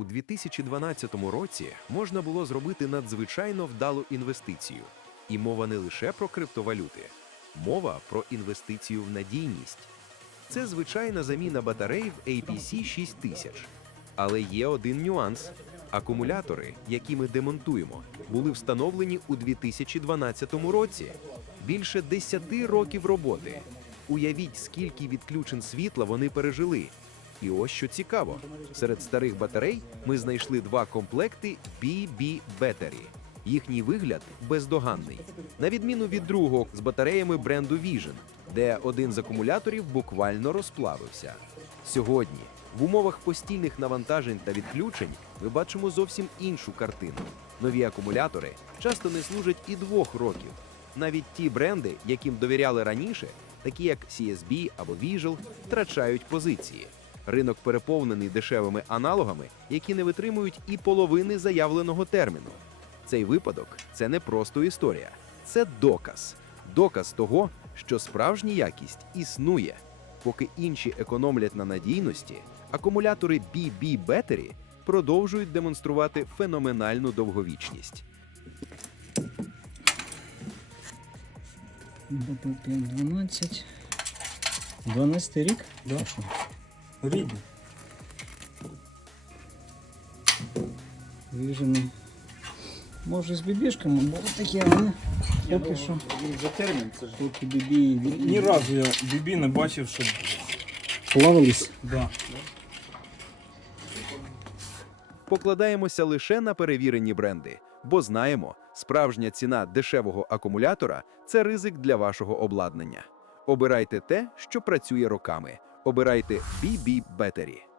у 2012 році можна було зробити надзвичайно вдалу інвестицію. І мова не лише про криптовалюти, мова про інвестицію в надійність. Це звичайна заміна батарей в APC 6000. Але є один нюанс: акумулятори, які ми демонтуємо, були встановлені у 2012 році. Більше 10 років роботи. Уявіть, скільки відключень світла вони пережили. І ось що цікаво: серед старих батарей ми знайшли два комплекти BB Battery. Їхній вигляд бездоганний, на відміну від другого з батареями бренду Vision, де один з акумуляторів буквально розплавився. Сьогодні в умовах постійних навантажень та відключень ми бачимо зовсім іншу картину. Нові акумулятори часто не служать і двох років. Навіть ті бренди, яким довіряли раніше, такі як CSB або Visual, втрачають позиції. Ринок переповнений дешевими аналогами, які не витримують і половини заявленого терміну. Цей випадок це не просто історія, це доказ, доказ того, що справжня якість існує. Поки інші економлять на надійності, акумулятори BB Battery продовжують демонструвати феноменальну довговічність. БП 12. 12 рік? Да рідні. Вижені. Може з бібішками, бо таке, але поки що. за термін, це ж поки бібі. Ні разу я бібі не бачив, щоб плавались. Да. Покладаємося лише на перевірені бренди, бо знаємо, справжня ціна дешевого акумулятора це ризик для вашого обладнання. Обирайте те, що працює роками обирайте BB Battery.